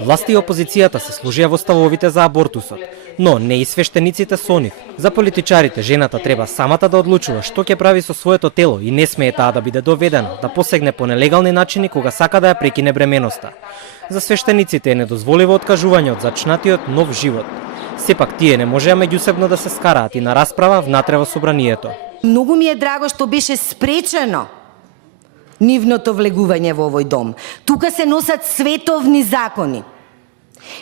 Власти и опозицијата се служија во ставовите за абортусот, но не и свештениците со нив. За политичарите, жената треба самата да одлучува што ќе прави со своето тело и не смее таа да биде доведена да посегне по нелегални начини кога сака да ја прекине бременоста. За свештениците е недозволиво откажување од зачнатиот нов живот. Сепак тие не можеа меѓусебно да се скараат и на расправа внатре во собранието. Многу ми е драго што беше спречено нивното влегување во овој дом. Тука се носат световни закони.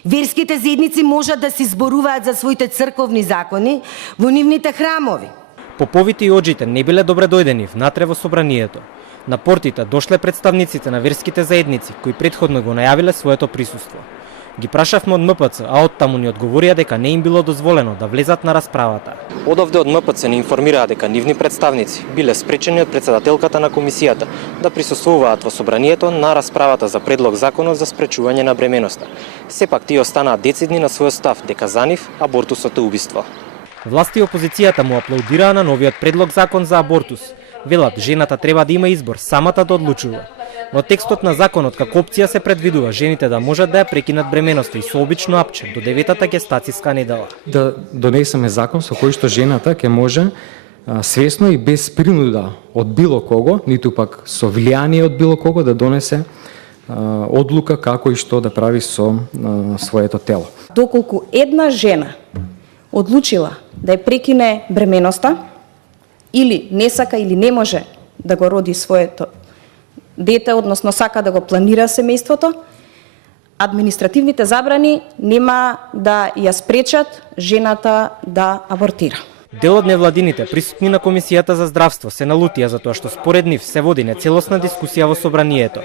Верските заедници можат да се зборуваат за своите црковни закони во нивните храмови. Поповите и оџите не биле добре дојдени внатре во собранието. На портите дошле представниците на верските заедници кои претходно го најавиле своето присуство. Ги прашавме од МПЦ, а оттаму ни одговорија дека не им било дозволено да влезат на расправата. Одовде од МПЦ ни информираа дека нивни представници биле спречени од председателката на комисијата да присуствуваат во собранието на расправата за предлог законот за спречување на бременоста. Сепак тие останаа децидни на својот став дека за нив абортусот е убиство. Власти и опозицијата му аплаудираа на новиот предлог закон за абортус. Велат, жената треба да има избор самата да одлучува. Во текстот на законот како опција се предвидува жените да можат да ја прекинат бременоста и со обично апче до 9-та гестацијска недела. Да донесеме закон со кој што жената ќе може свесно и без принуда од било кого, ниту пак со влијание од било кого да донесе одлука како и што да прави со своето тело. Доколку една жена одлучила да ја прекине бременоста или не сака или не може да го роди своето дете, односно сака да го планира семејството, административните забрани нема да ја спречат жената да абортира. Дел од невладините присутни на Комисијата за здравство се налутија за тоа што според нив се води нецелосна дискусија во собранието.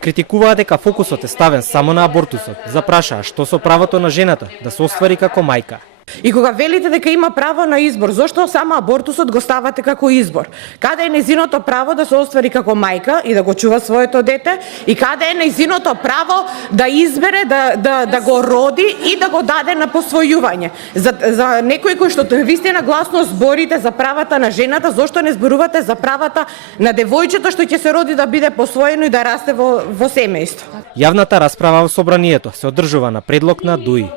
Критикуваа дека фокусот е ставен само на абортусот, запрашаа што со правото на жената да се оствари како мајка. И кога велите дека има право на избор, зошто само абортусот го ставате како избор? Каде е нејзиното право да се оствари како мајка и да го чува своето дете? И каде е нејзиното право да избере, да го роди и да го даде на посвојување? За некој кој што вистина гласно зборите за правата на жената, зошто не зборувате за правата на девојчето што ќе се роди да биде посвоено и да расте во семејство? Јавната расправа во собранието се одржува на предлог на ДУИ.